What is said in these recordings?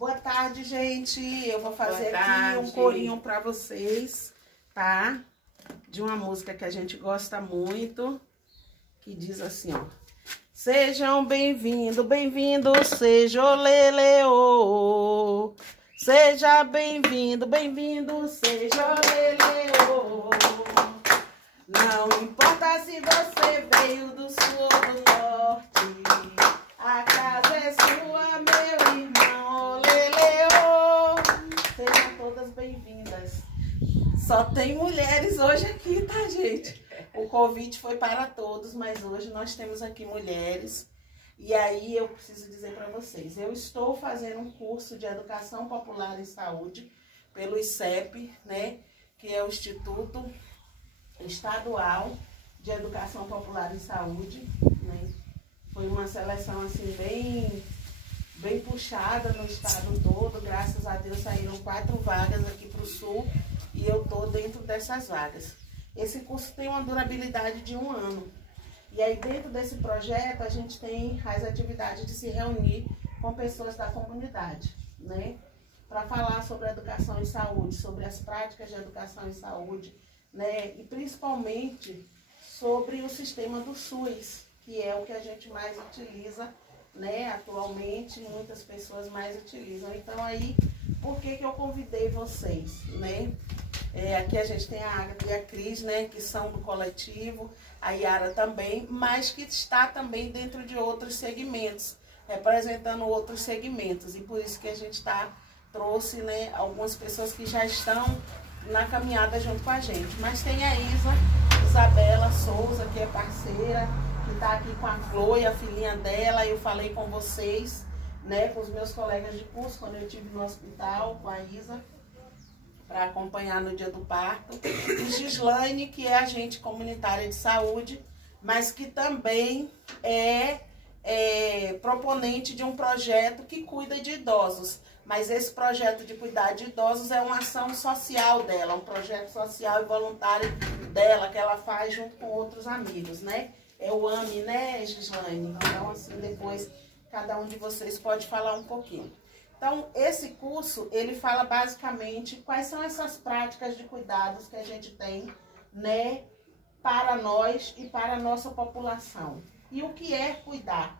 Boa tarde, gente. Eu vou fazer aqui um corinho para vocês, tá? De uma música que a gente gosta muito, que diz assim, ó. Sejam bem-vindos, bem-vindos, seja o leleô. Seja bem-vindo, bem-vindo, seja o leleô. Não importa se você veio do sul ou do norte, a casa é sua, meu irmão, leleô. Sejam todas bem-vindas. Só tem mulheres hoje aqui, tá, gente? O convite foi para todos, mas hoje nós temos aqui mulheres. E aí eu preciso dizer para vocês, eu estou fazendo um curso de Educação Popular em Saúde pelo ICEP, né? Que é o Instituto Estadual de Educação Popular em Saúde, né? Foi uma seleção assim bem puxada no estado todo. Graças a Deus saíram 4 vagas aqui para o Sul e eu tô dentro dessas vagas. Esse curso tem uma durabilidade de 1 ano. E aí dentro desse projeto a gente tem as atividades de se reunir com pessoas da comunidade, né? Para falar sobre a educação em saúde, sobre as práticas de educação em saúde, né? E principalmente sobre o sistema do SUS, que é o que a gente mais utiliza, né? Atualmente muitas pessoas mais utilizam. Então aí, por que eu convidei vocês, né? Aqui a gente tem a Agatha e a Cris, né? Que são do coletivo, a Yara também, mas que está também dentro de outros segmentos, representando outros segmentos. E por isso que a gente trouxe, né, algumas pessoas que já estão na caminhada junto com a gente. Mas tem a Isabela Souza, que é parceira, que está aqui com a Chloe, a filhinha dela. Eu falei com vocês, né, com os meus colegas de curso, quando eu estive no hospital com a Isa, para acompanhar no dia do parto. E Gislaine, que é agente comunitária de saúde, mas que também é proponente de um projeto que cuida de idosos. Mas esse projeto de cuidar de idosos é uma ação social dela, um projeto social e voluntário dela, que ela faz junto com outros amigos, né? É o AME, né, Gislaine? Então, assim, depois cada um de vocês pode falar um pouquinho. Então, esse curso, ele fala basicamente quais são essas práticas de cuidados que a gente tem, né, para nós e para a nossa população. E o que é cuidar?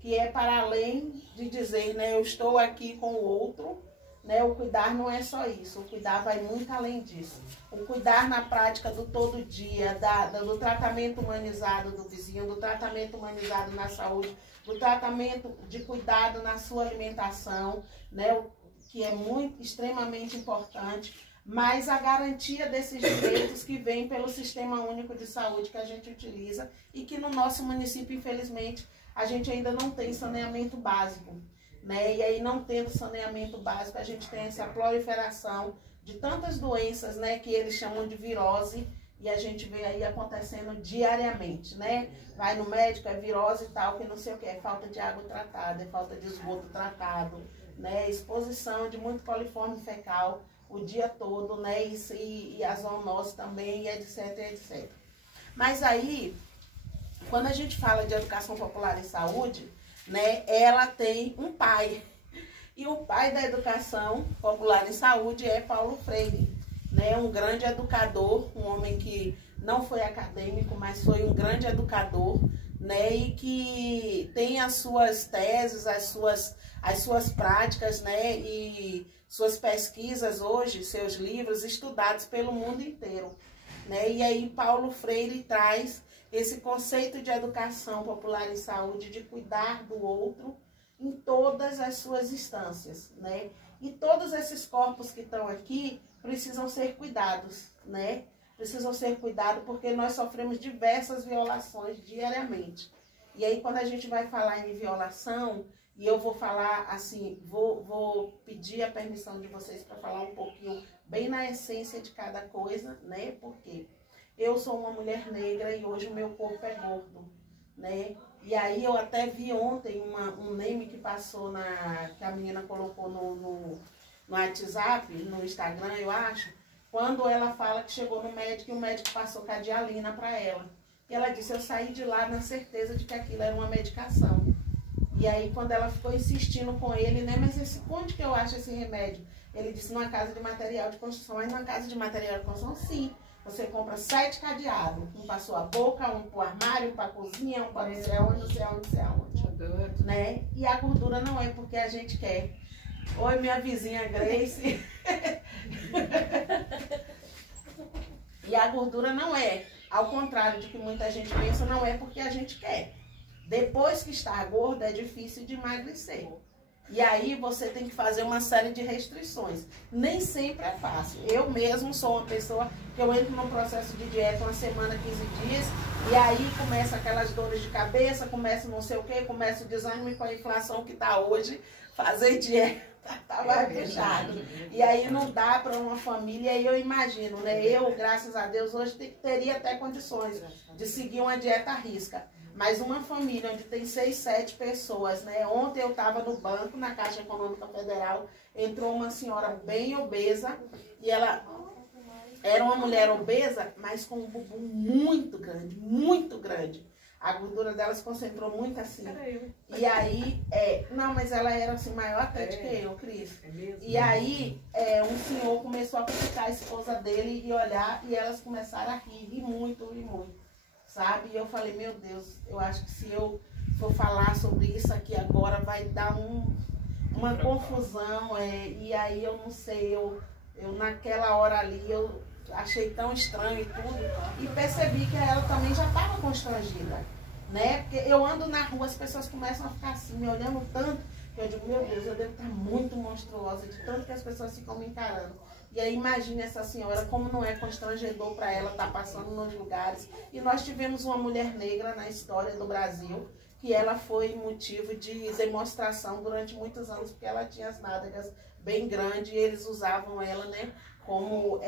Que é para além de dizer, né, eu estou aqui com o outro, né, o cuidar não é só isso, o cuidar vai muito além disso. O cuidar na prática do todo dia, do tratamento humanizado do vizinho, do tratamento humanizado na saúde, do tratamento de cuidado na sua alimentação, né, que é extremamente importante, mas a garantia desses direitos que vem pelo Sistema Único de Saúde que a gente utiliza e que no nosso município, infelizmente, a gente ainda não tem saneamento básico, né? E aí, não tendo saneamento básico, a gente tem essa proliferação de tantas doenças, né, que eles chamam de virose, e a gente vê aí acontecendo diariamente, né? Vai no médico, é virose e tal, que não sei o que, é falta de água tratada, é falta de esgoto tratado, né? Exposição de muito coliforme fecal o dia todo, né? E a zoonose também, e etc, etc. Mas aí, quando a gente fala de educação popular em saúde, né, ela tem um pai. E o pai da educação popular em saúde é Paulo Freire, né, um grande educador, um homem que não foi acadêmico, mas foi um grande educador, né, e que tem as suas teses, as suas práticas, né, e suas pesquisas hoje, seus livros estudados pelo mundo inteiro, né. E aí Paulo Freire traz esse conceito de educação popular em saúde, de cuidar do outro em todas as suas instâncias, né? E todos esses corpos que estão aqui precisam ser cuidados, né? Precisam ser cuidados porque nós sofremos diversas violações diariamente. E aí, quando a gente vai falar em violação, e eu vou falar assim, vou pedir a permissão de vocês para falar um pouquinho bem na essência de cada coisa, né? Porque eu sou uma mulher negra e hoje o meu corpo é gordo, né? E aí eu até vi ontem um meme que passou, que a menina colocou no WhatsApp, no Instagram, eu acho, quando ela fala que chegou no médico e o médico passou Cadialina para ela. E ela disse, eu saí de lá na certeza de que aquilo era uma medicação. E aí, quando ela ficou insistindo com ele, né? Mas onde que eu acho esse remédio? Ele disse, numa casa de material de construção. Aí, numa casa de material de construção, sim. Você compra 7 cadeados. Um para sua boca, um para o armário, um para a cozinha, um para não sei aonde, não sei aonde, não sei aonde. Né? E a gordura não é porque a gente quer. Oi, minha vizinha Grace. E a gordura não é. Ao contrário de que muita gente pensa, não é porque a gente quer. Depois que está gorda, é difícil de emagrecer. E aí você tem que fazer uma série de restrições. Nem sempre é fácil. Eu mesmo sou uma pessoa que eu entro num processo de dieta uma semana, 15 dias, e aí começa aquelas dores de cabeça, começa não sei o quê, começa o desânimo, e com a inflação que está hoje, fazer dieta tá mais puxado. E aí não dá para uma família, e eu imagino, né? Eu, graças a Deus, hoje teria até condições de seguir uma dieta à risca. Mas uma família onde tem 6, 7 pessoas, né? Ontem eu estava no banco, na Caixa Econômica Federal, entrou uma senhora bem obesa, e ela era uma mulher obesa, mas com um bumbum muito grande, muito grande. A gordura dela se concentrou muito assim. E aí, não, mas ela era assim, maior até do que eu, Cris. E aí, um senhor começou a criticar a esposa dele e olhar, e elas começaram a rir muito, sabe? E eu falei, meu Deus, eu acho que se eu for falar sobre isso aqui agora, vai dar uma confusão, e aí eu não sei, eu naquela hora ali, eu achei tão estranho e tudo, e percebi que ela também já estava constrangida, né? Porque eu ando na rua, as pessoas começam a ficar assim, me olhando tanto, que eu digo, meu Deus, eu devo estar muito monstruosa, de tanto que as pessoas ficam me encarando. E aí imagine essa senhora, como não é constrangedor para ela estar passando nos lugares. E nós tivemos uma mulher negra na história do Brasil, que ela foi motivo de demonstração durante muitos anos, porque ela tinha as nádegas bem grandes, e eles usavam ela, né, como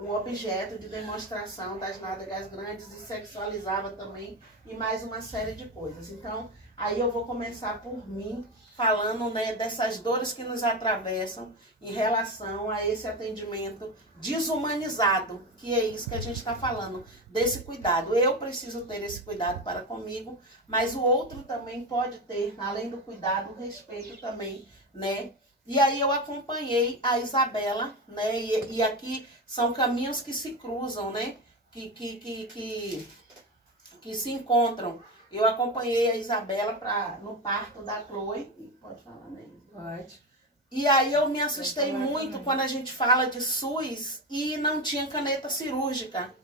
um objeto de demonstração das nádegas grandes, e sexualizava também, e mais uma série de coisas. Então, aí eu vou começar por mim, falando, né, dessas dores que nos atravessam em relação a esse atendimento desumanizado, que é isso que a gente está falando, desse cuidado. Eu preciso ter esse cuidado para comigo, mas o outro também pode ter, além do cuidado, o respeito também, né? E aí eu acompanhei a Isabela, né? E aqui são caminhos que se cruzam, né? Que se encontram. Eu acompanhei a Isabela no parto da Chloe. Pode falar, né? Pode. E aí eu me assustei muito quando a gente fala de SUS e não tinha caneta cirúrgica.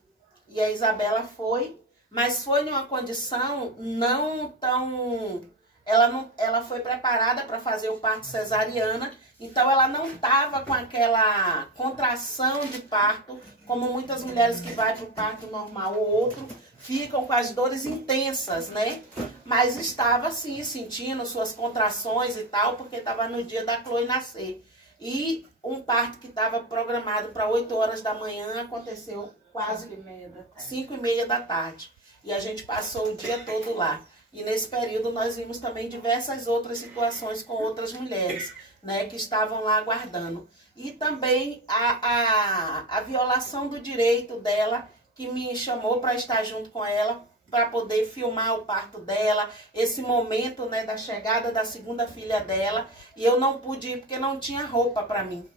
E a Isabela foi, mas foi em uma condição não tão... Ela foi preparada para fazer o parto cesariana, então ela não estava com aquela contração de parto, como muitas mulheres que vão para o parto normal ou outro, ficam com as dores intensas, né? Mas estava assim, sentindo suas contrações e tal, porque estava no dia da Chloe nascer. E um parto que estava programado para 8 horas da manhã aconteceu quase 5h30 da tarde. E a gente passou o dia todo lá. E nesse período nós vimos também diversas outras situações com outras mulheres, né, que estavam lá aguardando. E também a violação do direito dela, que me chamou para estar junto com ela, para poder filmar o parto dela, esse momento, né, da chegada da segunda filha dela. E eu não pude ir porque não tinha roupa para mim.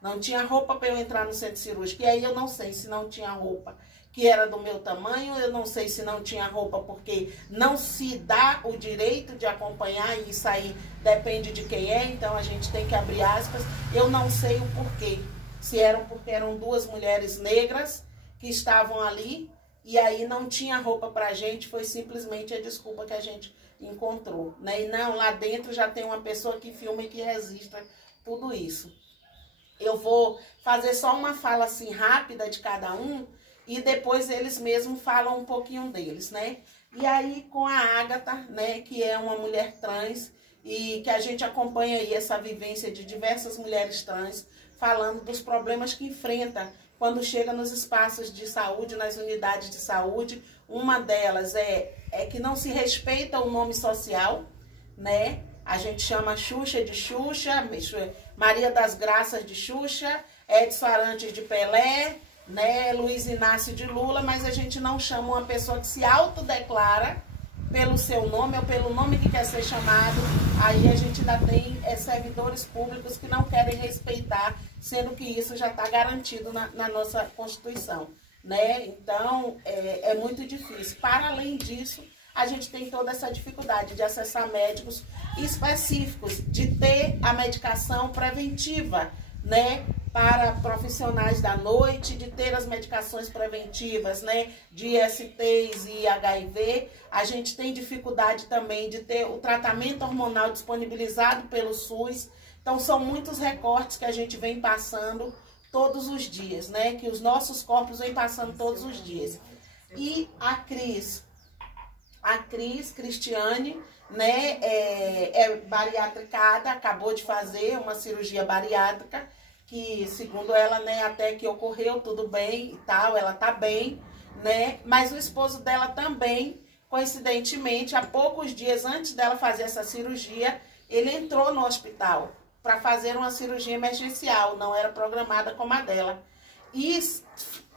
Não tinha roupa para eu entrar no centro cirúrgico. E aí eu não sei se não tinha roupa que era do meu tamanho, eu não sei se não tinha roupa porque não se dá o direito de acompanhar, e isso aí depende de quem é, então a gente tem que abrir aspas. Eu não sei o porquê, se eram porque eram 2 mulheres negras que estavam ali, e aí não tinha roupa pra gente, foi simplesmente a desculpa que a gente encontrou, né? E não, lá dentro já tem uma pessoa que filma e que registra tudo isso. Eu vou fazer só uma fala assim rápida de cada um, e depois eles mesmos falam um pouquinho deles, né? E aí com a Ágata, né, que é uma mulher trans, e que a gente acompanha aí essa vivência de diversas mulheres trans, falando dos problemas que enfrenta quando chega nos espaços de saúde, nas unidades de saúde. Uma delas é que não se respeita o nome social, né? A gente chama Xuxa de Xuxa, Maria das Graças de Xuxa, Edson Arantes de Pelé, né, Luiz Inácio de Lula, mas a gente não chama uma pessoa que se autodeclara pelo seu nome ou pelo nome que quer ser chamado, aí a gente ainda tem servidores públicos que não querem respeitar, sendo que isso já está garantido na nossa Constituição, né? Então, é muito difícil. Para além disso, a gente tem toda essa dificuldade de acessar médicos específicos, de ter a medicação preventiva, né, para profissionais da noite, de ter as medicações preventivas, né, de ISTs e HIV. A gente tem dificuldade também de ter o tratamento hormonal disponibilizado pelo SUS. Então, são muitos recortes que a gente vem passando todos os dias, né, que os nossos corpos vêm passando todos os dias. E a Cristiane, né, é bariátricada, acabou de fazer uma cirurgia bariátrica, que segundo ela, né, até que ocorreu tudo bem e tal, ela tá bem, né, mas o esposo dela também, coincidentemente, há poucos dias antes dela fazer essa cirurgia, ele entrou no hospital para fazer uma cirurgia emergencial, não era programada como a dela, e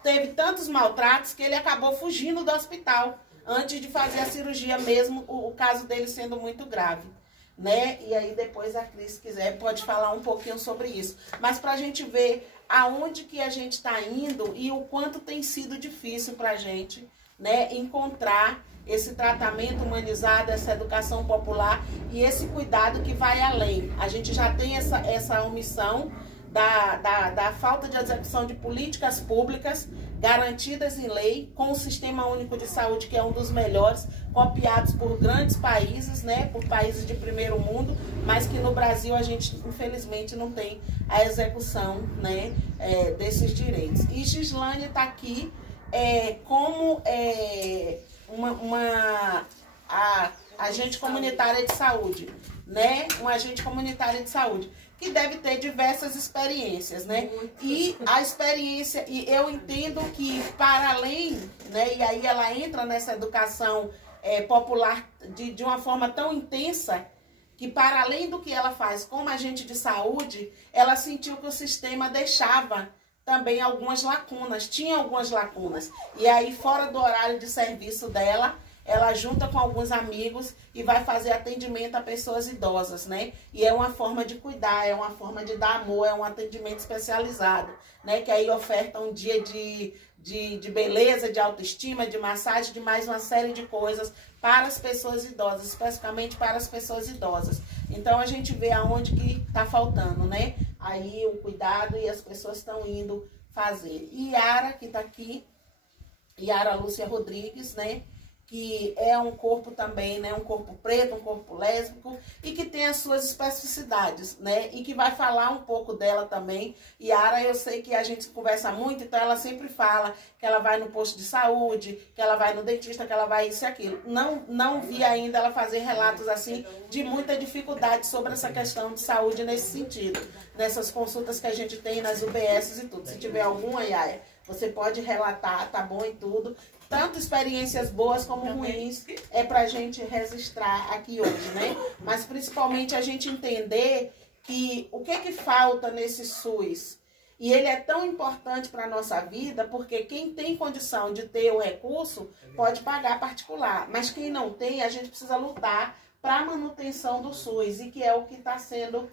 teve tantos maltratos que ele acabou fugindo do hospital antes de fazer a cirurgia mesmo, o caso dele sendo muito grave, né? E aí depois a Cris, se quiser, pode falar um pouquinho sobre isso. Mas para a gente ver aonde que a gente está indo e o quanto tem sido difícil para a gente, né, encontrar esse tratamento humanizado, essa educação popular e esse cuidado que vai além. A gente já tem essa omissão da falta de execução de políticas públicas garantidas em lei, com o Sistema Único de Saúde, que é um dos melhores, copiados por grandes países, né, por países de primeiro mundo, mas que no Brasil a gente, infelizmente, não tem a execução, né, desses direitos. E Gislane está aqui como uma agente comunitária de saúde, né, uma agente comunitária de saúde, que deve ter diversas experiências, né? E a experiência, e eu entendo que para além, né? E aí ela entra nessa educação popular de uma forma tão intensa, que para além do que ela faz como agente de saúde, ela sentiu que o sistema deixava também algumas lacunas, tinha algumas lacunas. E aí, fora do horário de serviço dela, ela junta com alguns amigos e vai fazer atendimento a pessoas idosas, né? E é uma forma de cuidar, é uma forma de dar amor, é um atendimento especializado, né? Que aí oferta um dia de beleza, de autoestima, de massagem, de mais uma série de coisas para as pessoas idosas, especificamente para as pessoas idosas. Então, a gente vê aonde que tá faltando, né? Aí o cuidado e as pessoas estão indo fazer. E Yara, que tá aqui, Yara Lúcia Rodrigues, né? Que é um corpo também, né, um corpo preto, um corpo lésbico, e que tem as suas especificidades, né, e que vai falar um pouco dela também. Yara, eu sei que a gente conversa muito, então ela sempre fala que ela vai no posto de saúde, que ela vai no dentista, que ela vai isso e aquilo. Não vi ainda ela fazer relatos assim de muita dificuldade sobre essa questão de saúde nesse sentido, nessas consultas que a gente tem nas UBS e tudo. Se tiver alguma, Yaya, você pode relatar, tá bom e tudo. Tanto experiências boas como ruins pra gente registrar aqui hoje, né? Mas principalmente a gente entender que o que falta nesse SUS. E ele é tão importante para a nossa vida, porque quem tem condição de ter o recurso pode pagar particular. Mas quem não tem, a gente precisa lutar para a manutenção do SUS, e que é o que está sendo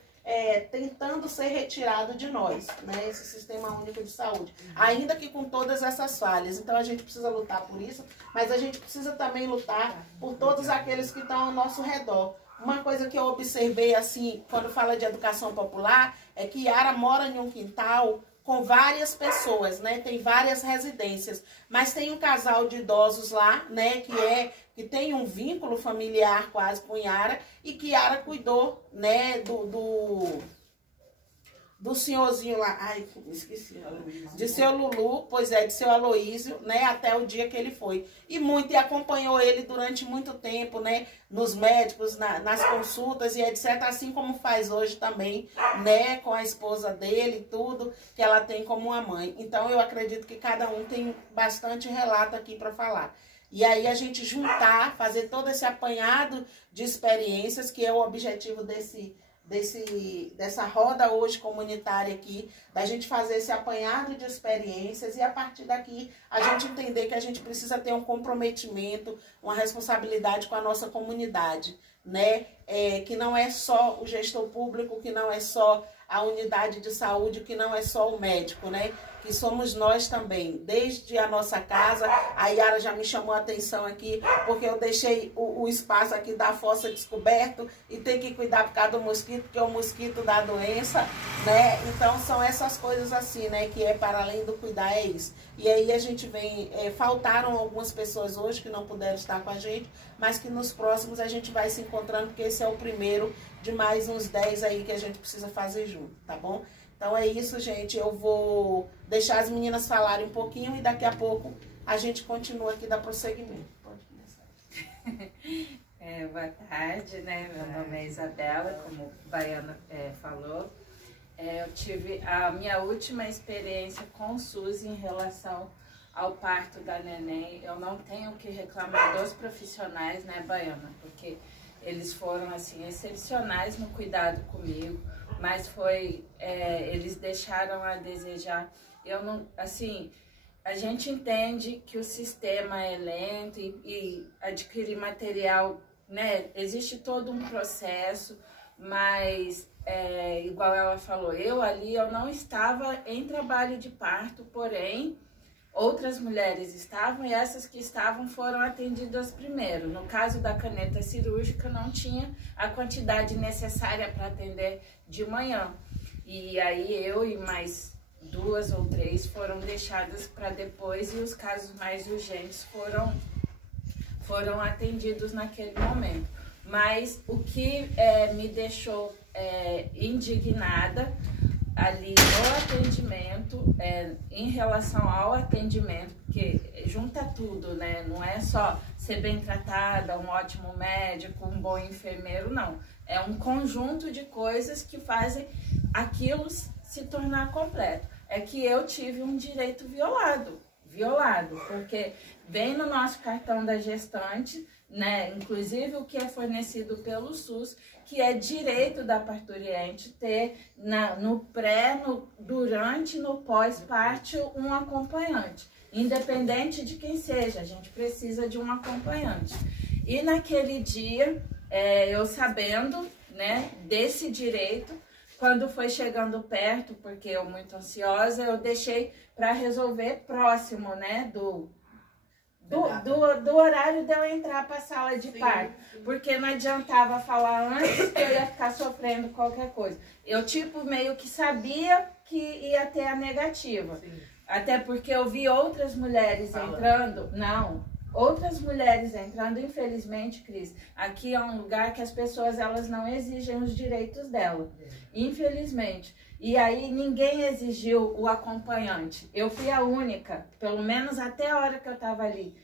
tentando ser retirado de nós, né, esse Sistema Único de Saúde, ainda que com todas essas falhas. Então a gente precisa lutar por isso, mas a gente precisa também lutar por todos aqueles que estão ao nosso redor. Uma coisa que eu observei, assim, quando fala de educação popular, é que Yara mora em um quintal com várias pessoas, né? Tem várias residências, mas tem um casal de idosos lá, né? Que tem um vínculo familiar quase com Yara, e que Yara cuidou, né? Do senhorzinho lá, ai, esqueci, de seu Lulu, pois é, de seu Aloísio, né, até o dia que ele foi. E acompanhou ele durante muito tempo, né, nos médicos, nas consultas e etc, assim como faz hoje também, né, com a esposa dele e tudo, que ela tem como uma mãe. Então, eu acredito que cada um tem bastante relato aqui para falar. E aí a gente juntar, fazer todo esse apanhado de experiências, que é o objetivo dessa roda hoje comunitária aqui, da gente fazer esse apanhado de experiências e a partir daqui a gente entender que a gente precisa ter um comprometimento, uma responsabilidade com a nossa comunidade, né? Que não é só o gestor público, que não é só a unidade de saúde, que não é só o médico, né? Que somos nós também, desde a nossa casa. A Yara já me chamou a atenção aqui, porque eu deixei o espaço aqui da fossa descoberto e tem que cuidar por causa do mosquito, porque o mosquito dá doença, né? Então são essas coisas assim, né? Que é para além do cuidar, é isso. E aí a gente vem, faltaram algumas pessoas hoje que não puderam estar com a gente, mas que nos próximos a gente vai se encontrando, porque esse é o primeiro de mais uns 10 aí que a gente precisa fazer junto, tá bom? Então é isso, gente. Eu vou deixar as meninas falarem um pouquinho e daqui a pouco a gente continua aqui, dá prosseguimento. Pode começar. Boa tarde, né? Meu nome é Isabela, como a Baiana falou. Eu tive a minha última experiência com o SUS em relação ao parto da neném. Eu não tenho que reclamar dos profissionais, né, Baiana? Porque eles foram, assim, excepcionais no cuidado comigo, mas eles deixaram a desejar. Eu não, assim, a gente entende que o sistema é lento e adquirir material, né, existe todo um processo, mas, igual ela falou, eu não estava em trabalho de parto, porém, outras mulheres estavam e essas que estavam foram atendidas primeiro. No caso da caneta cirúrgica, não tinha a quantidade necessária para atender de manhã. E aí eu e mais 2 ou 3 foram deixadas para depois e os casos mais urgentes foram atendidos naquele momento. Mas o que me deixou indignada ali no atendimento, em relação ao atendimento, porque junta tudo, né? Não é só ser bem tratada, um ótimo médico, um bom enfermeiro, não. É um conjunto de coisas que fazem aquilo se tornar completo. É que eu tive um direito violado, porque vem no nosso cartão da gestante, né? Inclusive o que é fornecido pelo SUS, que é direito da parturiente ter no pré, durante e no pós-parto um acompanhante. Independente de quem seja, a gente precisa de um acompanhante. E naquele dia, eu sabendo, né, desse direito, quando foi chegando perto, porque eu muito ansiosa, eu deixei para resolver próximo, né, do horário de eu entrar para a sala de parto, porque não adiantava falar antes que eu ia ficar sofrendo qualquer coisa. Eu, meio que sabia que ia ter a negativa. Sim. Até porque eu vi outras mulheres entrando. Não, outras mulheres entrando, infelizmente, Cris. Aqui é um lugar que as pessoas elas não exigem os direitos dela. Infelizmente. E aí ninguém exigiu o acompanhante. Eu fui a única, pelo menos até a hora que eu estava ali,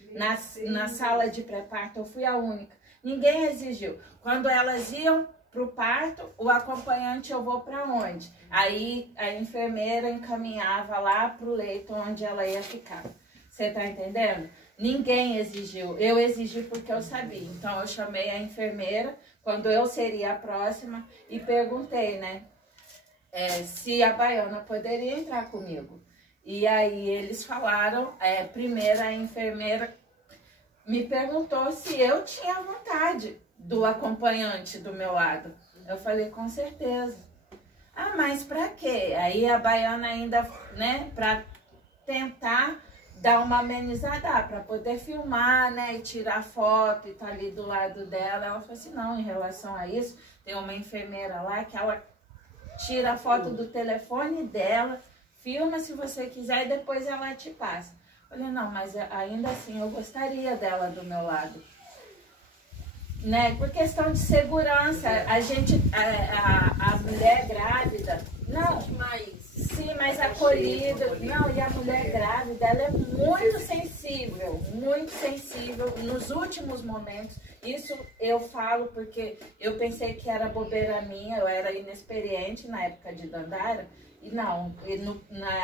na sala de pré-parto, eu fui a única. Ninguém exigiu. Quando elas iam para o parto, o acompanhante eu vou para onde? Aí a enfermeira encaminhava lá para o leito onde ela ia ficar. Você tá entendendo? Ninguém exigiu. Eu exigi porque eu sabia. Então eu chamei a enfermeira, quando eu seria a próxima, e perguntei, né? Se a Baiana poderia entrar comigo. E aí eles falaram, primeiro a enfermeira me perguntou se eu tinha vontade do acompanhante do meu lado. Eu falei, com certeza. Ah, mas pra quê? Aí a Baiana ainda, né, pra tentar dar uma amenizada, para poder filmar, né, e tirar foto e tá ali do lado dela. Ela falou assim, não, em relação a isso, tem uma enfermeira lá que ela tira a foto do telefone dela, filma se você quiser e depois ela te passa. Eu falei, não, mas ainda assim eu gostaria dela do meu lado. Né? Por questão de segurança, a mulher grávida, não, sim, mais acolhida, não, e a mulher grávida, ela é muito sensível nos últimos momentos. Isso eu falo porque eu pensei que era bobeira minha, eu era inexperiente na época de Dandara, e não,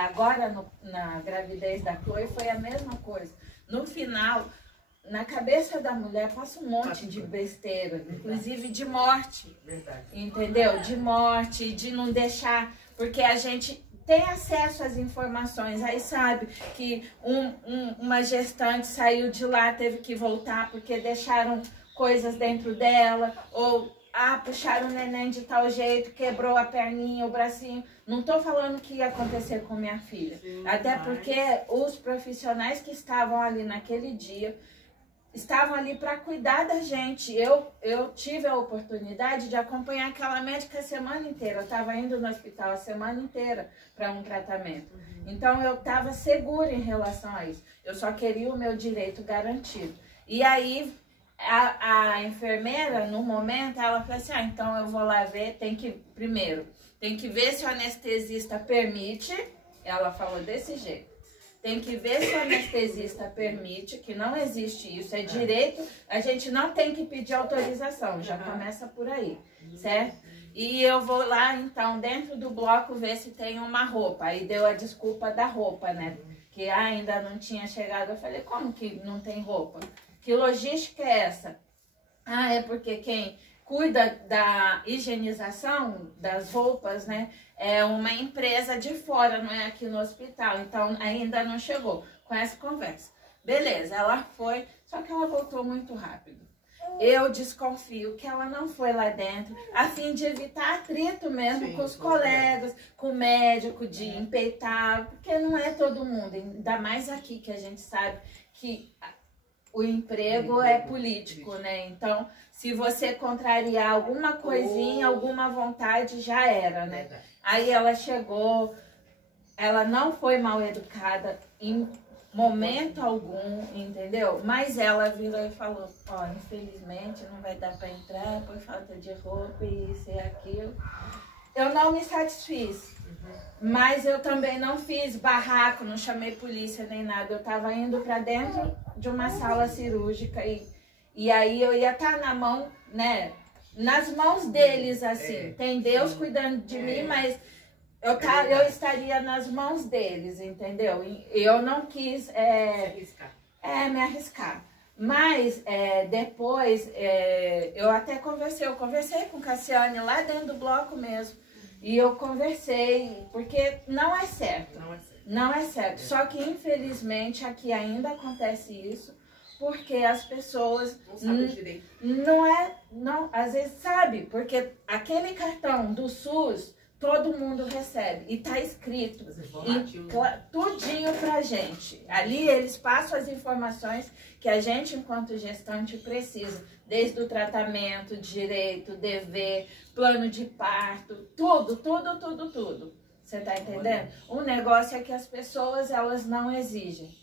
agora na gravidez da Chloe foi a mesma coisa. No final, na cabeça da mulher passa um monte de besteira, inclusive de morte, entendeu? De morte, de não deixar, porque a gente tem acesso às informações, aí sabe que uma gestante saiu de lá, teve que voltar porque deixaram coisas dentro dela, ou puxaram o neném de tal jeito, quebrou a perninha, o bracinho. Não tô falando que ia acontecer com minha filha, até porque os profissionais que estavam ali naquele dia estavam ali para cuidar da gente. Eu tive a oportunidade de acompanhar aquela médica a semana inteira. Eu estava indo no hospital a semana inteira para um tratamento. Então, eu estava segura em relação a isso. Eu só queria o meu direito garantido. E aí, a enfermeira, no momento, ela falou assim, então eu vou lá ver, primeiro, tem que ver se o anestesista permite. Ela falou desse jeito. Tem que ver se o anestesista permite, que não existe isso, é direito, a gente não tem que pedir autorização, já começa por aí, certo? E eu vou lá, então, dentro do bloco, ver se tem uma roupa. Aí deu a desculpa da roupa, né? Que ainda não tinha chegado. Eu falei, como que não tem roupa? Que logística é essa? É porque quem cuida da higienização das roupas, né? É uma empresa de fora, não é aqui no hospital, então ainda não chegou com essa conversa. Beleza, ela foi, só que ela voltou muito rápido. Eu desconfio que ela não foi lá dentro, a fim de evitar atrito mesmo com os colegas, com o médico, de empeitar, porque não é todo mundo, ainda mais aqui que a gente sabe que o emprego é político, né? Então, se você contrariar alguma coisinha, alguma vontade, já era, né? Aí ela chegou, ela não foi mal educada em momento algum, entendeu? Mas ela virou e falou, infelizmente não vai dar para entrar por falta de roupa e isso e aquilo. Eu não me satisfiz, mas eu também não fiz barraco, não chamei polícia nem nada. Eu tava indo para dentro de uma sala cirúrgica e aí eu ia estar na mão, né? Nas mãos deles, assim. Tem Deus cuidando de mim, mas eu estaria nas mãos deles, entendeu? E eu não quis me arriscar. Mas depois eu até conversei com Cassiane lá dentro do bloco mesmo. E eu conversei, porque não é certo. Não é certo. Só que infelizmente aqui ainda acontece isso. Porque as pessoas não sabem direito. Não, às vezes sabe, porque aquele cartão do SUS todo mundo recebe e tá escrito tudinho pra gente. Ali eles passam as informações que a gente, enquanto gestante, precisa, desde o tratamento, direito, dever, plano de parto, tudo. Você tá entendendo? O negócio é que as pessoas, elas não exigem.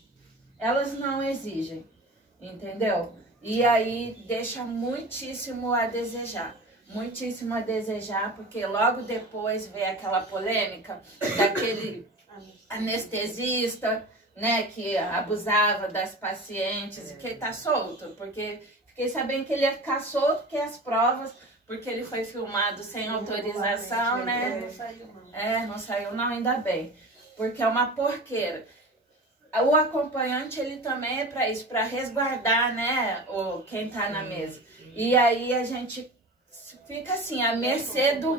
Entendeu? E aí deixa muitíssimo a desejar. Muitíssimo a desejar, porque logo depois veio aquela polêmica daquele anestesista, né, que abusava das pacientes e que ele tá solto, porque fiquei sabendo que ele ia ficar solto, porque as provas, porque ele foi filmado sem autorização, né? Não saiu não, ainda bem, porque é uma porqueira. O acompanhante, ele também é para isso, para resguardar, né, quem tá na mesa. E aí a gente fica assim, à mercê do,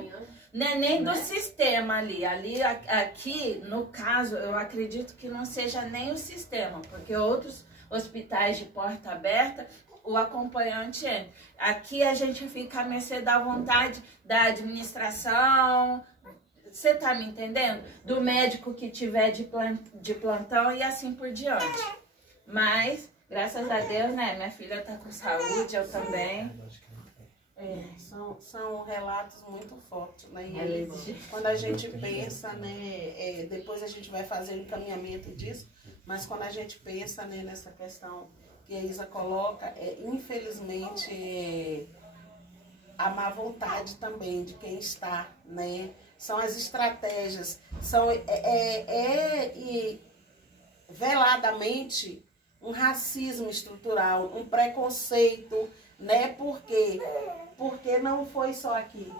né, nem do sistema ali. Aqui, no caso, eu acredito que não seja nem o sistema, porque outros hospitais de porta aberta, o acompanhante entra. Aqui a gente fica à mercê da vontade da administração. Você tá me entendendo? Do médico que tiver de plantão e assim por diante. Mas, graças a Deus, né? Minha filha tá com saúde, eu também. São relatos muito fortes, né? E quando a gente pensa, né? Depois a gente vai fazer o encaminhamento disso, mas quando a gente pensa, né, nessa questão que a Isa coloca, infelizmente, a má vontade também de quem está, né? São as estratégias, são veladamente um racismo estrutural, um preconceito, né? Porque não foi só aqui.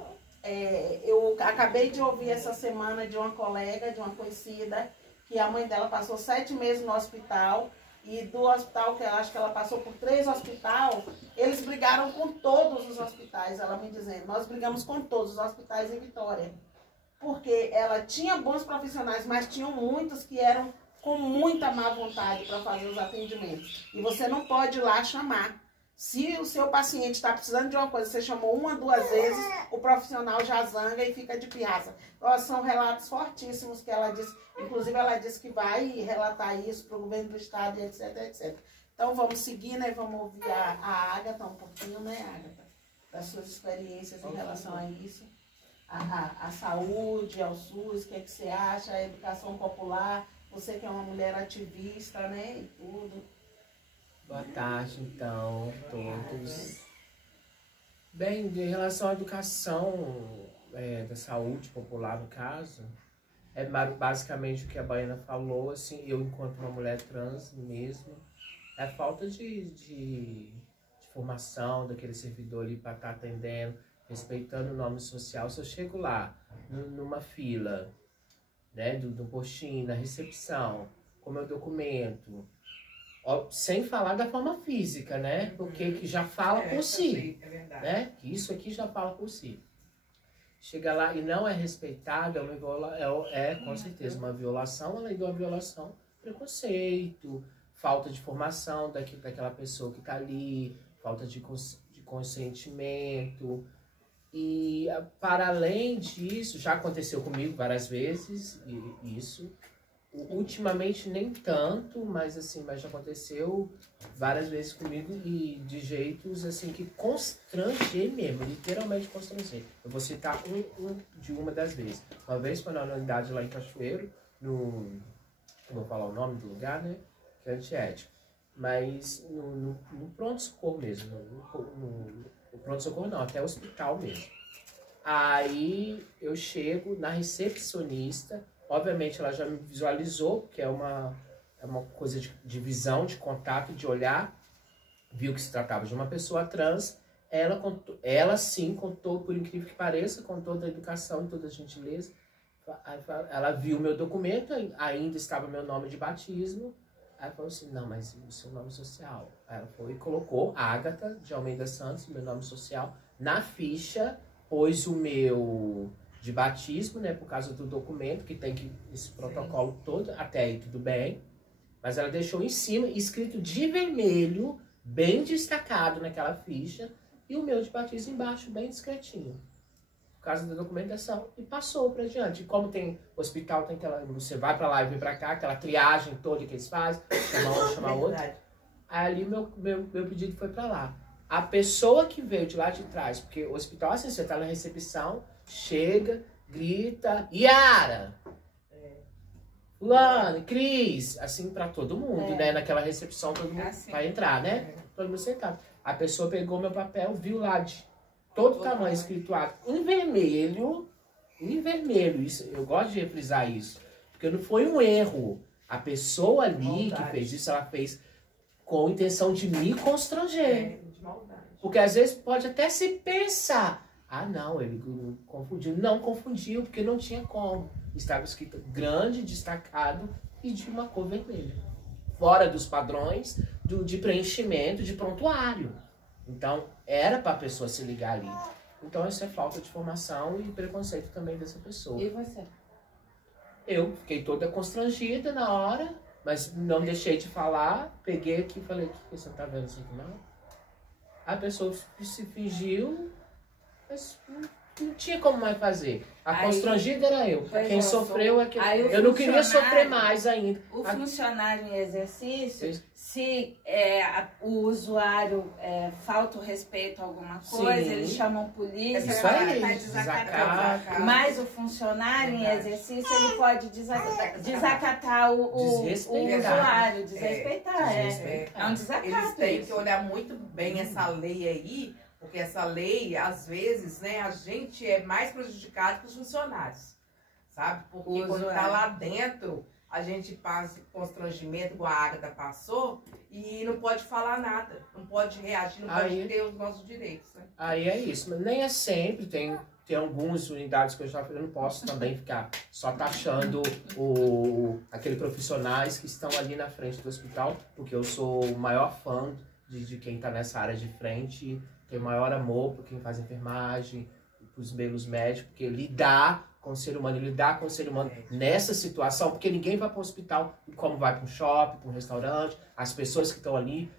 Eu acabei de ouvir essa semana de uma colega, de uma conhecida, que a mãe dela passou 7 meses no hospital e do hospital, que eu acho que ela passou por 3 hospitais, eles brigaram com todos os hospitais, ela me dizendo. Nós brigamos com todos os hospitais em Vitória. Porque ela tinha bons profissionais, mas tinham muitos que eram com muita má vontade para fazer os atendimentos. E você não pode ir lá chamar. Se o seu paciente está precisando de uma coisa, você chamou 1, 2 vezes, o profissional já zanga e fica de pirraça. São relatos fortíssimos que ela disse. Inclusive, ela disse que vai relatar isso para o governo do estado, etc, etc. Então, vamos seguir, né? Vamos ouvir a Ágata um pouquinho, né, Ágata? Das suas experiências em relação a isso. A saúde, ao SUS, o que é que você acha? A educação popular, você que é uma mulher ativista, né? E tudo. Boa tarde, então, a todos. Bem, em relação à educação da saúde popular, no caso, é basicamente o que a Baiana falou, assim, eu enquanto uma mulher trans mesmo, é a falta de formação daquele servidor ali para estar atendendo, respeitando o nome social. Se eu chego lá, numa fila, né, do postinho, na recepção, com meu documento, sem falar da forma física, né? Porque que já fala por si, né? Que isso aqui já fala por si. Chega lá e não é respeitado, com certeza uma violação, além de uma violação, preconceito, falta de formação daquela pessoa que está ali, falta de consentimento. E para além disso, já aconteceu comigo várias vezes, isso. Ultimamente nem tanto, mas já aconteceu várias vezes comigo e de jeitos assim que constranger mesmo, literalmente constranger. Eu vou citar de uma das vezes. Uma vez foi na unidade lá em Cachoeiro, não vou falar o nome do lugar, né? Que é antiético. Mas no pronto-socorro mesmo, no pronto-socorro não, até o hospital mesmo. Aí eu chego na recepcionista. Obviamente ela já me visualizou, porque é uma coisa de visão, de contato, de olhar. Viu que se tratava de uma pessoa trans. Ela sim contou, por incrível que pareça, com toda a educação e toda a gentileza. Ela viu meu documento, ainda estava meu nome de batismo. Aí falou assim, não, mas o seu nome social. Aí ela foi e colocou Ágata de Almeida Santos, meu nome social, na ficha, pôs o meu de batismo, né, por causa do documento, que tem esse protocolo todo, até aí tudo bem, mas ela deixou em cima, escrito de vermelho, bem destacado naquela ficha, e o meu de batismo embaixo, bem discretinho, por causa da documentação, e passou para diante. E como tem hospital, tem aquela, você vai para lá e vem para cá, aquela triagem toda que eles fazem, chama outro, aí ali meu pedido foi para lá. A pessoa que veio de lá de trás, porque o hospital, assim, você tá na recepção, chega, grita, Yara, Fulano, Cris, assim pra todo mundo, né? Naquela recepção, todo mundo vai entrar, né? Todo mundo sentado. A pessoa pegou meu papel, viu lá de todo tamanho escrito em vermelho, isso, eu gosto de refrisar isso, porque não foi um erro. A pessoa ali que fez isso, ela fez com a intenção de me constranger. Porque às vezes pode até se pensar, não, ele confundiu. Não confundiu, porque não tinha como. Estava escrito grande, destacado e de uma cor vermelha. Fora dos padrões de preenchimento, de prontuário. Então, era para a pessoa se ligar ali. Então, isso é falta de formação e preconceito também dessa pessoa. E você? Eu fiquei toda constrangida na hora, mas não deixei de falar. Peguei aqui e falei, você não tá vendo isso aqui, não? A pessoa se fingiu, mas não tinha como mais fazer. A constrangida era eu. Quem sofreu é que... Eu não queria sofrer mais ainda. O funcionário em exercício, se o usuário falta o respeito a alguma coisa, eles chamam polícia, isso aí, tá desacatando. Mas o funcionário em exercício, ele pode desacatar o usuário, desrespeitar. É um desacato. Eles têm que olhar muito bem essa lei aí, porque essa lei, às vezes, né, a gente é mais prejudicado que os funcionários, sabe? Porque quando tá lá dentro, a gente passa constrangimento, igual a Agatha passou, e não pode falar nada, não pode reagir, não pode ter os nossos direitos, né? Aí é isso, mas nem é sempre, tem algumas unidades que eu não posso também ficar só taxando aqueles profissionais que estão ali na frente do hospital, porque eu sou o maior fã de quem está nessa área de frente, tenho o maior amor por quem faz enfermagem, pros meus médicos, porque lidar com o ser humano nessa situação, porque ninguém vai para o hospital como vai para um shopping, para um restaurante, as pessoas que estão ali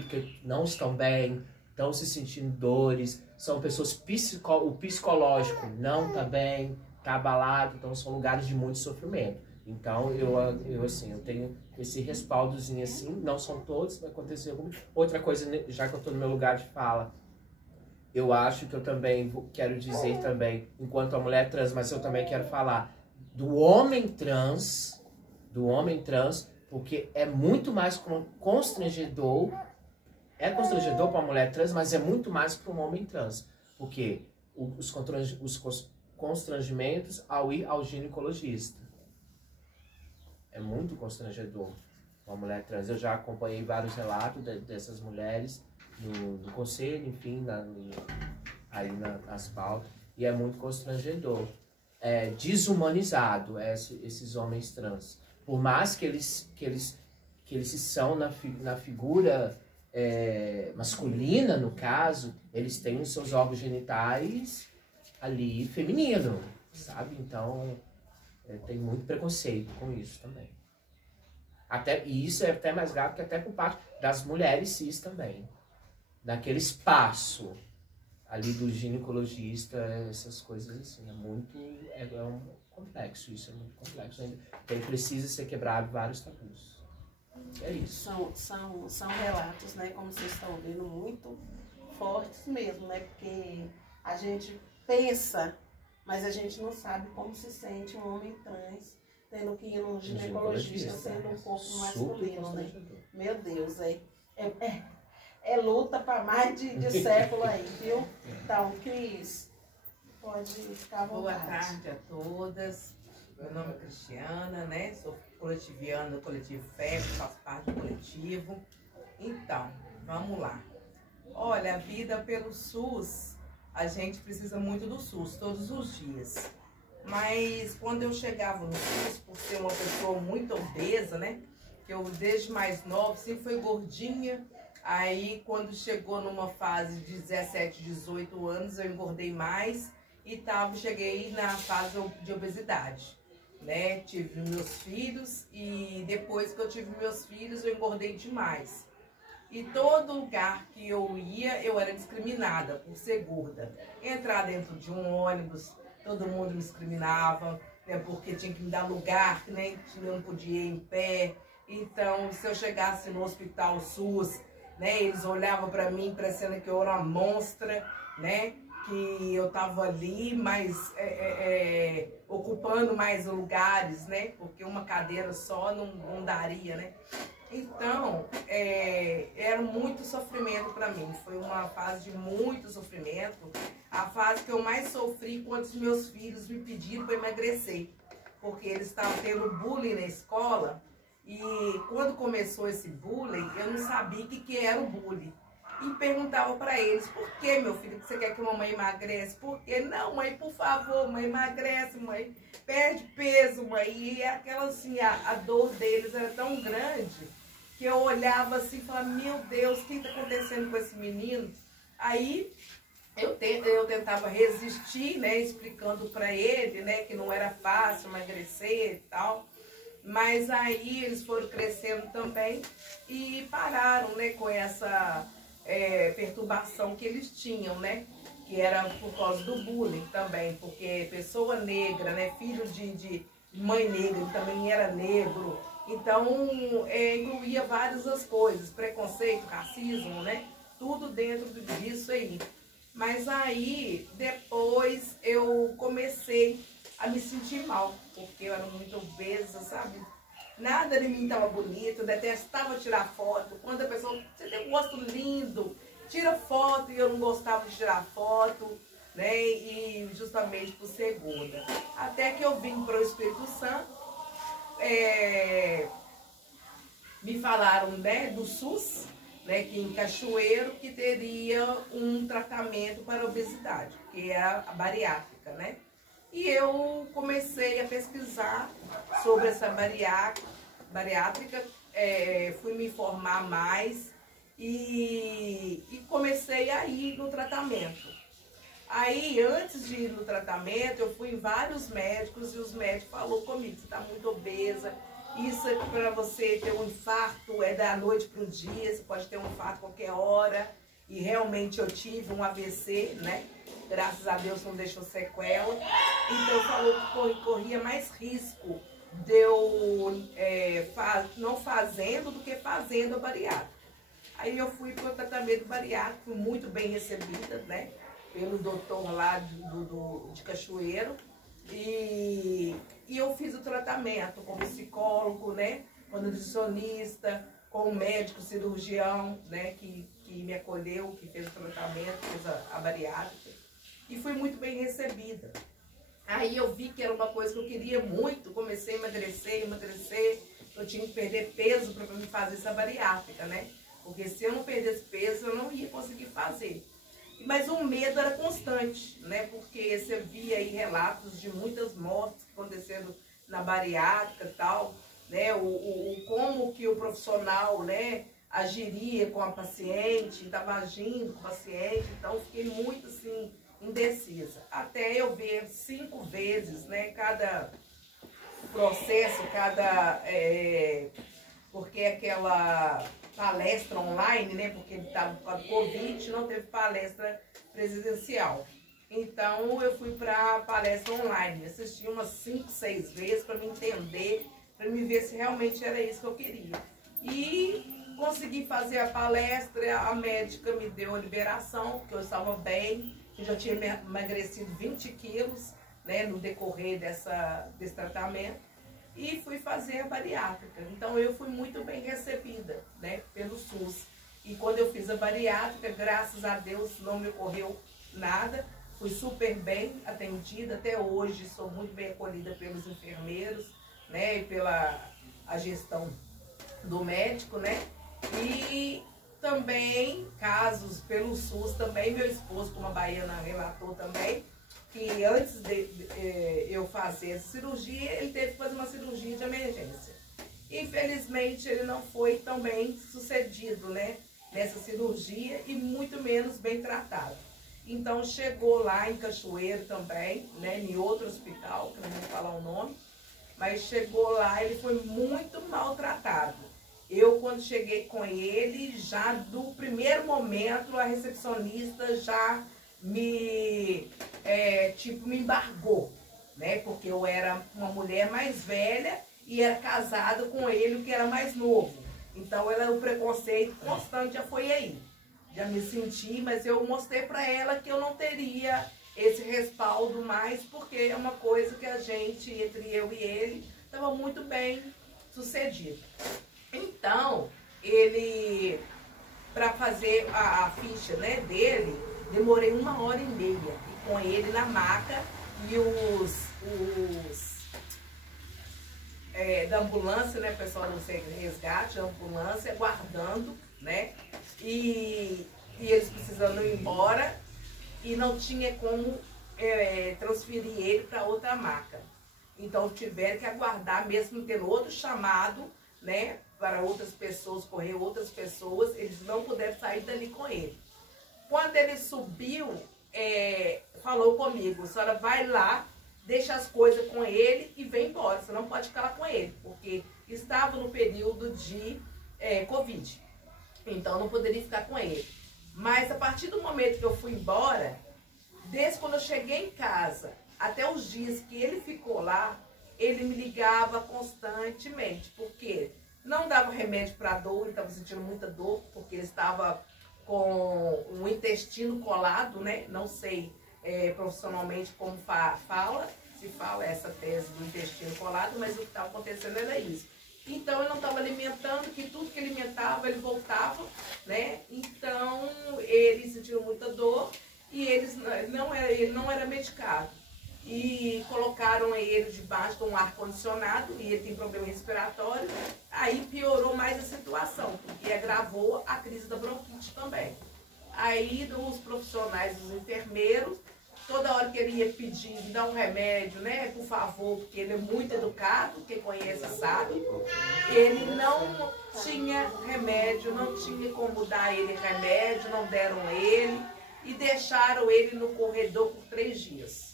porque não estão bem, estão se sentindo dores, são pessoas, o psicológico não está bem, está abalado, então são lugares de muito sofrimento. Então eu tenho esse respaldozinho assim, não são todos, vai acontecer alguma. Outra coisa, já que eu estou no meu lugar de fala, eu acho que eu também quero dizer também, enquanto a mulher trans, mas eu também quero falar do homem trans, porque é muito mais constrangedor, para uma mulher trans, mas é muito mais para um homem trans, porque os constrangimentos ao ir ao ginecologista é muito constrangedor para uma mulher trans. Eu já acompanhei vários relatos dessas mulheres no conselho, enfim, nas pautas, e é muito constrangedor. É desumanizado esses homens trans. Por mais que eles são na figura masculina, no caso, eles têm os seus órgãos genitais ali feminino, sabe? Então, tem muito preconceito com isso também. E isso é até mais grave que até por parte das mulheres cis também. Naquele espaço ali do ginecologista, essas coisas assim, é um complexo, isso é muito complexo ainda. Então precisa ser quebrado vários tabus. É isso. São relatos, né, como vocês estão vendo, muito fortes mesmo, né, porque a gente pensa, mas a gente não sabe como se sente um homem trans tendo que ir num ginecologista sendo um corpo masculino, né? Meu Deus, é luta para mais de século aí, viu? Então, Cris, pode ficar à vontade. Boa tarde a todas. Meu nome é Cristiana, né? Sou coletiviana do Coletivo FEB, faço parte do coletivo. Então, vamos lá. Olha, a vida pelo SUS, a gente precisa muito do SUS todos os dias. Mas quando eu chegava no SUS, por ser uma pessoa muito obesa, né? Que eu desde mais nova sempre fui gordinha. Aí, quando chegou numa fase de 17, 18 anos, eu engordei mais e cheguei na fase de obesidade, né? Tive meus filhos e depois que eu tive meus filhos, eu engordei demais. E todo lugar que eu ia, eu era discriminada por ser gorda. Entrar dentro de um ônibus, todo mundo me discriminava, né? Porque tinha que me dar lugar, que nem eu não podia ir em pé. Então, se eu chegasse no hospital SUS, né, eles olhavam para mim parecendo que eu era uma monstra, né, que eu tava ali, mas ocupando mais lugares, né, porque uma cadeira só não daria, né. Então, era muito sofrimento para mim, foi uma fase de muito sofrimento, a fase que eu mais sofri quando os meus filhos me pediram para emagrecer, porque eles estavam tendo bullying na escola. E quando começou esse bullying, eu não sabia o que era o bullying. E perguntava para eles, por que, meu filho, que você quer que a mamãe emagrece? Por que? Não, mãe, por favor, mãe, emagrece, mãe, perde peso, mãe. E aquela assim, a dor deles era tão grande, que eu olhava assim e falava, meu Deus, o que está acontecendo com esse menino? Aí eu tentava resistir, né, explicando para ele, né, que não era fácil emagrecer e tal. Mas aí eles foram crescendo também e pararam, né, com essa perturbação que eles tinham, né? Que era por causa do bullying também, porque pessoa negra, né, filho de mãe negra, ele também era negro. Então, incluía várias coisas, preconceito, racismo, né? Tudo dentro disso aí. Mas aí, depois, eu comecei a me sentir mal, porque eu era muito obesa, sabe? Nada de mim estava bonito, eu detestava tirar foto. Quando a pessoa, você tem um rosto lindo, tira foto, e eu não gostava de tirar foto, né? E justamente por ser gorda. Até que eu vim para o Espírito Santo, me falaram, né, do SUS, né, que em Cachoeiro, que teria um tratamento para a obesidade, que é a bariátrica, né? E eu comecei a pesquisar sobre essa bariátrica, fui me informar mais e comecei a ir no tratamento. Aí, antes de ir no tratamento, eu fui em vários médicos e os médicos falaram comigo: você está muito obesa, isso é para você ter um infarto, é da noite para o dia, você pode ter um infarto qualquer hora. E realmente eu tive um AVC, né? Graças a Deus não deixou sequela. Então falou que corria mais risco de eu não fazendo do que fazendo a bariátrica. Aí eu fui para o tratamento bariátrico, muito bem recebida, né? Pelo doutor lá de Cachoeiro. E eu fiz o tratamento com psicólogo, né? Com nutricionista, com o médico cirurgião, né? Que me acolheu, que fez o tratamento, fez a bariátrica. E fui muito bem recebida. Aí eu vi que era uma coisa que eu queria muito, comecei a emagrecer. Eu tinha que perder peso para me fazer essa bariátrica, né? Porque se eu não perdesse peso, eu não ia conseguir fazer. Mas o medo era constante, né? Porque você via aí relatos de muitas mortes acontecendo na bariátrica e tal, né? Como que o profissional, né, agiria com a paciente, estava agindo com o paciente. Então, fiquei muito, assim, indecisa. Até eu ver 5 vezes, né, cada processo, porque aquela palestra online, né, porque ele estava com a Covid, não teve palestra presencial. Então, eu fui para a palestra online, assisti umas 5, 6 vezes para me entender, para me ver se realmente era isso que eu queria. E consegui fazer a palestra, a médica me deu a liberação, porque eu estava bem, eu já tinha emagrecido 20 quilos, né, no decorrer desse tratamento, e fui fazer a bariátrica. Então eu fui muito bem recebida, né, pelo SUS. E quando eu fiz a bariátrica, graças a Deus não me ocorreu nada, fui super bem atendida, até hoje sou muito bem acolhida pelos enfermeiros, né, e pela a gestão do médico, né. E também casos pelo SUS também, meu esposo, como a Baiana relatou também, que antes de eu fazer essa cirurgia, ele teve que fazer uma cirurgia de emergência. Infelizmente, ele não foi tão bem sucedido, né, nessa cirurgia e muito menos bem tratado. Então, chegou lá em Cachoeiro também, né, em outro hospital, que não vou falar o nome, mas chegou lá, ele foi muito maltratado. Eu, quando cheguei com ele, já do primeiro momento, a recepcionista já me embargou, né? Porque eu era uma mulher mais velha e era casada com ele, que era mais novo. Então, o preconceito constante já foi aí. Já me senti, mas eu mostrei para ela que eu não teria esse respaldo mais, porque é uma coisa que a gente, entre eu e ele, estava muito bem sucedido. Então, ele, para fazer a ficha, né, dele, demorei 1h30 e com ele na maca e da ambulância, né, pessoal do resgate, a ambulância, aguardando, né, e eles precisando ir embora e não tinha como transferir ele para outra maca. Então tiveram que aguardar, mesmo tendo outro chamado, né, para outras pessoas, correr outras pessoas, eles não puderam sair dali com ele. Quando ele subiu, falou comigo: a senhora vai lá, deixa as coisas com ele e vem embora, você não pode ficar lá com ele, porque estava no período de Covid, então não poderia ficar com ele. Mas a partir do momento que eu fui embora, desde quando eu cheguei em casa, até os dias que ele ficou lá, ele me ligava constantemente, porque não dava remédio para dor, ele estava sentindo muita dor, porque ele estava com o intestino colado, né? Não sei profissionalmente como se fala essa tese do intestino colado, mas o que estava acontecendo era isso. Então, ele não estava alimentando, que tudo que ele alimentava, ele voltava, né? Então, ele sentiu muita dor e ele não era medicado. e colocaram ele debaixo de um ar-condicionado e ele tem problema respiratório. Aí piorou mais a situação, porque agravou a crise da bronquite também. Aí os profissionais, os enfermeiros, toda hora que ele ia pedir, dá um remédio, né, por favor, porque ele é muito educado, quem conhece sabe, ele não tinha remédio, não tinha como dar ele remédio, não deram ele e deixaram ele no corredor por 3 dias.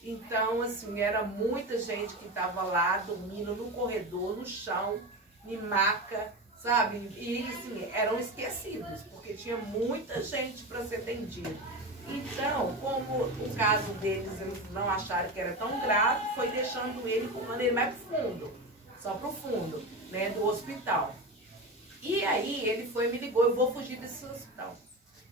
Então, assim, era muita gente que estava lá dormindo no corredor, no chão, em maca, sabe? E, assim, eram esquecidos, porque tinha muita gente para ser atendida. Então, como o caso deles, eles não acharam que era tão grave, foi deixando ele, empurrando ele mais pro fundo, só pro fundo, né, do hospital. E aí, ele foi e me ligou, eu vou fugir desse hospital.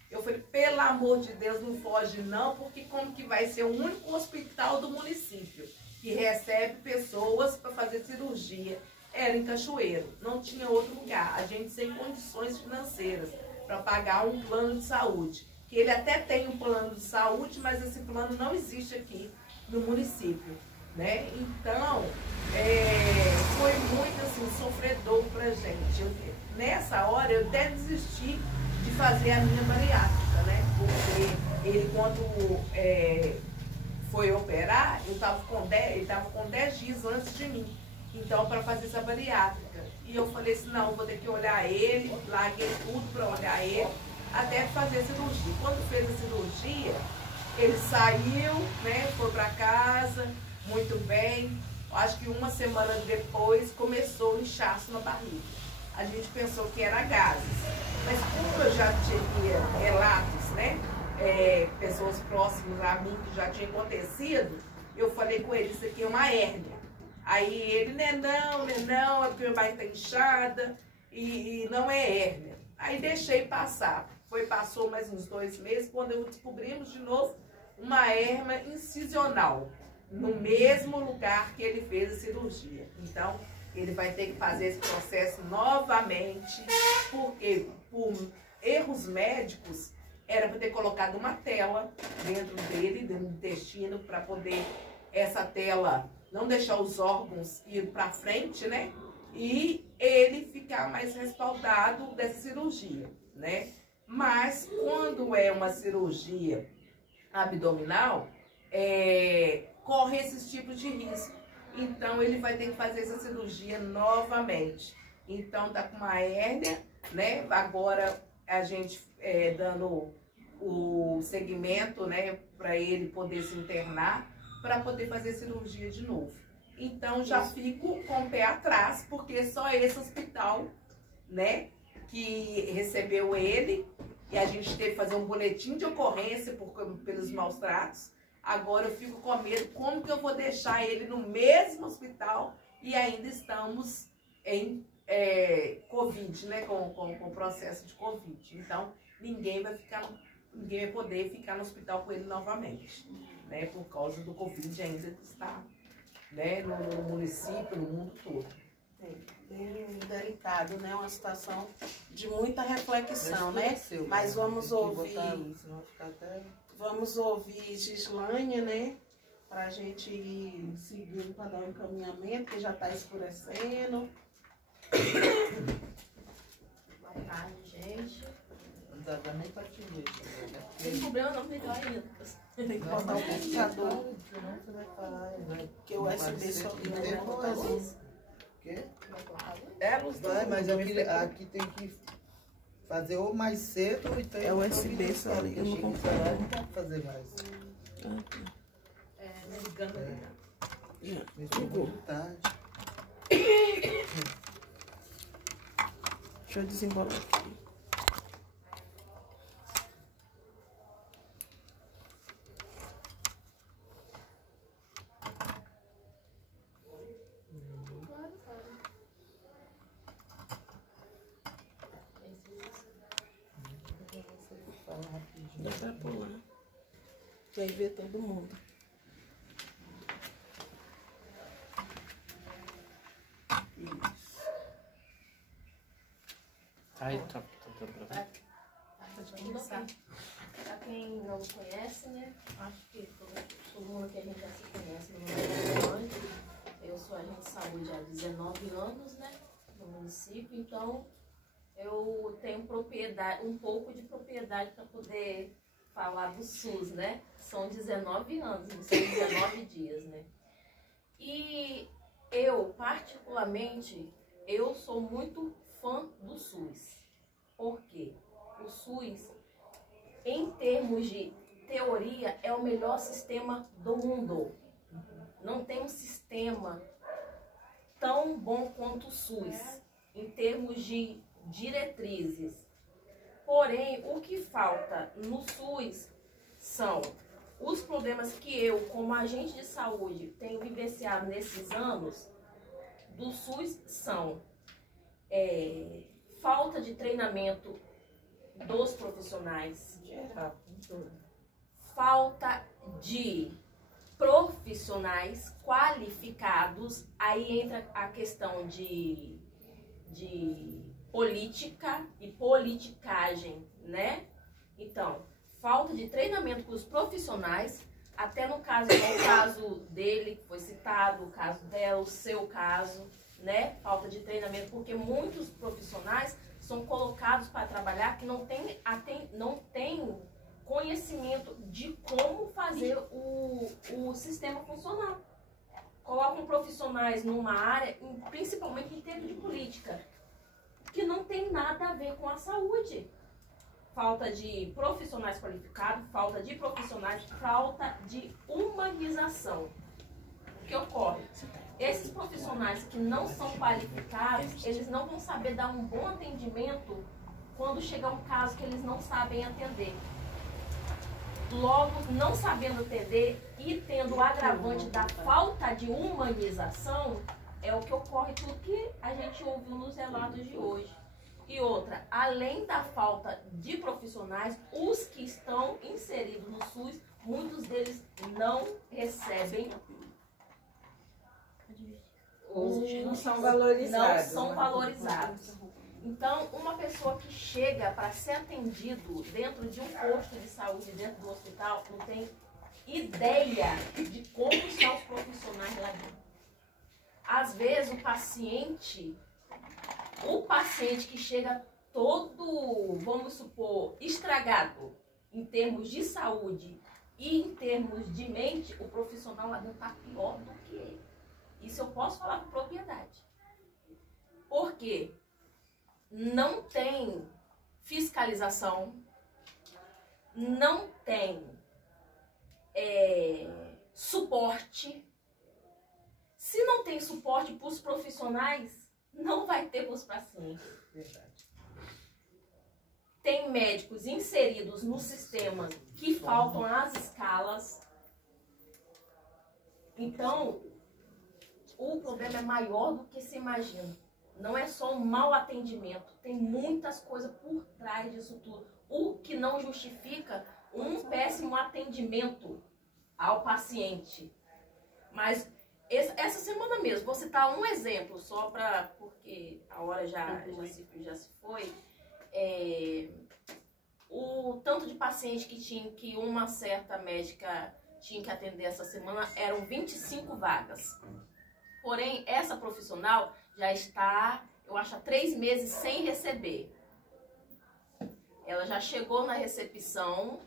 Eu falei, pelo amor de Deus, não foge não, porque como que vai ser o único hospital do município que recebe pessoas para fazer cirurgia? Era em Cachoeiro, não tinha outro lugar. A gente sem condições financeiras para pagar um plano de saúde. Que ele até tem um plano de saúde, mas esse plano não existe aqui no município, né? Então, foi muito assim, sofredor pra gente. Nessa hora, eu até desisti de fazer a minha bariátrica, né? Porque ele, quando foi operar, ele estava com 10 dias antes de mim. Então, para fazer essa bariátrica. E eu falei assim, não, vou ter que olhar ele, larguei tudo para olhar ele, até fazer a cirurgia. Quando fez a cirurgia, ele saiu, né? Foi para casa, muito bem. Acho que uma semana depois começou o inchaço na barriga. A gente pensou que era gases. Mas como eu já tinha relatos, né? Pessoas próximas a mim que já tinha acontecido, eu falei com ele, isso aqui é uma hérnia. Aí ele, não, é porque minha barriga está inchada e não é hérnia. Aí deixei passar. Passou mais uns 2 meses, quando eu descobrimos de novo uma hérnia incisional, no mesmo lugar que ele fez a cirurgia. Então, ele vai ter que fazer esse processo novamente, porque por erros médicos, era para ter colocado uma tela dentro dele, dentro do intestino, para poder essa tela não deixar os órgãos ir para frente, né? E ele ficar mais respaldado dessa cirurgia, né? Mas quando é uma cirurgia abdominal, corre esses tipos de risco. Então ele vai ter que fazer essa cirurgia novamente. Então tá com uma hérnia, né? Agora a gente dando o segmento, né, para ele poder se internar, para poder fazer cirurgia de novo. Então já fico com o pé atrás, porque só esse hospital, né, que recebeu ele, e a gente teve que fazer um boletim de ocorrência pelos maus tratos. Agora eu fico com medo, como que eu vou deixar ele no mesmo hospital e ainda estamos em Covid, né, com o processo de Covid. Então, ninguém vai poder ficar no hospital com ele novamente, né, por causa do Covid ainda que está, né, no município, no mundo todo. Bem delicado, né? Uma situação de muita reflexão, né? Mas vamos ouvir Gislânia, né? Pra gente ir seguindo para dar um encaminhamento, que já está escurecendo. Boa tarde, gente. Não dá nem para te ver. Tem problema não, melhor ainda. Tem que botar o computador. Porque o USB só liga no computador. Vai, mas aqui tem que fazer ou mais cedo ou então... É o USB só liga no computador. Não pode fazer mais. Ligando ali. Ligou. Tarde. Deixa eu desembolar aqui. Dá pra pular. Que aí vê todo mundo. Isso. Aí tá. Pra quem não conhece, né? Acho que todo mundo todo mundo aqui a gente já se conhece. Meu nome é Giovanni, eu sou agente de saúde há 19 anos, né, no município, então eu tenho propriedade, um pouco de propriedade para poder falar do SUS, né? São 19 anos, são 19 dias, né? E eu, particularmente, eu sou muito fã do SUS. Por quê? O SUS, em termos de teoria, é o melhor sistema do mundo. Não tem um sistema tão bom quanto o SUS, em termos de diretrizes. Porém, o que falta no SUS são os problemas que eu, como agente de saúde, tenho vivenciado nesses anos do SUS são falta de treinamento dos profissionais, falta de profissionais qualificados, aí entra a questão de política e politicagem, né? Então, falta de treinamento com os profissionais, até no caso, o caso dele, que foi citado, o caso dela, o seu caso, né? Falta de treinamento, porque muitos profissionais são colocados para trabalhar que não tem conhecimento de como fazer o sistema funcionar. Colocam profissionais numa área, principalmente em termos de política, que não tem nada a ver com a saúde. Falta de profissionais qualificados, falta de profissionais, falta de humanização. O que ocorre? Esses profissionais que não são qualificados, eles não vão saber dar um bom atendimento quando chegar um caso que eles não sabem atender. Logo, não sabendo atender e tendo o agravante da falta de humanização, é o que ocorre tudo que a gente ouviu nos relatos de hoje. E outra, além da falta de profissionais, os que estão inseridos no SUS, muitos deles não recebem, não são valorizados. Não são valorizados. Então, uma pessoa que chega para ser atendido dentro de um posto de saúde, dentro do hospital, não tem ideia de como estão os profissionais lá dentro. Às vezes, o paciente que chega todo, vamos supor, estragado em termos de saúde e em termos de mente, o profissional lá dentro está pior do que ele. Isso eu posso falar com propriedade. Por quê? Não tem fiscalização, não tem suporte. Se não tem suporte para os profissionais, não vai ter para os pacientes. Verdade. Tem médicos inseridos no sistema que faltam as escalas. Então, o problema é maior do que se imagina. Não é só um mau atendimento, tem muitas coisas por trás disso tudo. O que não justifica um péssimo atendimento ao paciente. Mas essa semana mesmo, vou citar um exemplo, só para, porque a hora já se foi. O tanto de paciente que uma certa médica tinha que atender essa semana eram 25 vagas. Porém, essa profissional já está, eu acho, há 3 meses sem receber. Ela já chegou na recepção,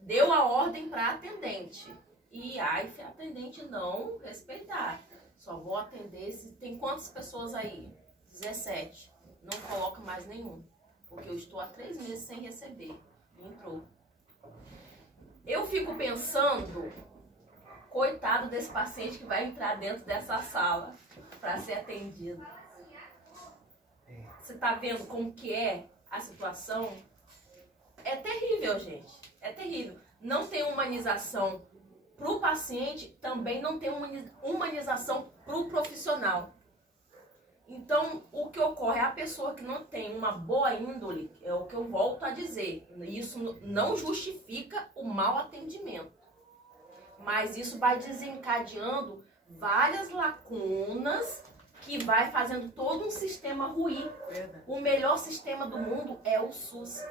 deu a ordem para a atendente. E a atendente não respeitar. Só vou atender se tem quantas pessoas aí? 17. Não coloca mais nenhum. Porque eu estou há 3 meses sem receber. Entrou. Eu fico pensando, coitado desse paciente que vai entrar dentro dessa sala para ser atendido. Você está vendo como que é a situação? É terrível, gente. É terrível. Não tem humanização para o paciente, também não tem humanização para o profissional. Então, o que ocorre é a pessoa que não tem uma boa índole, é o que eu volto a dizer. Isso não justifica o mau atendimento. Mas isso vai desencadeando várias lacunas que vai fazendo todo um sistema ruir. O melhor sistema do mundo é o SUS.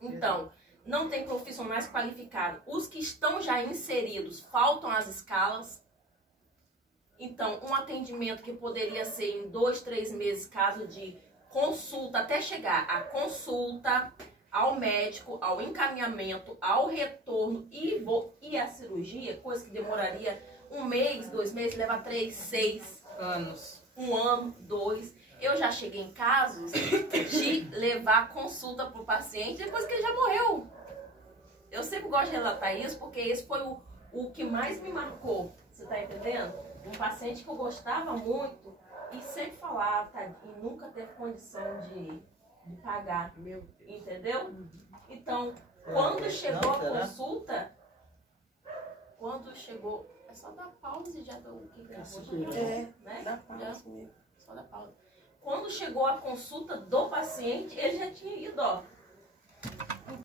Então, não tem profissionais qualificados. Os que estão já inseridos, faltam as escalas. Então, um atendimento que poderia ser em 2, 3 meses, caso de consulta, até chegar a consulta, ao médico, ao encaminhamento, ao retorno e a cirurgia, coisa que demoraria 1 mês, 2 meses, leva 3, 6 anos. 1 ano, 2. Eu já cheguei em casos de levar consulta para o paciente depois que ele já morreu. Eu sempre gosto de relatar isso porque esse foi o que mais me marcou. Você tá entendendo? Um paciente que eu gostava muito e sempre falava, tá, e nunca teve condição de pagar. Meu Deus. Entendeu? Então, quando chegou a consulta, quando chegou... É só dar pausa e já deu o que gravou. É, né? dá pausa mesmo. Só dar pausa. Quando chegou a consulta do paciente, ele já tinha ido, ó.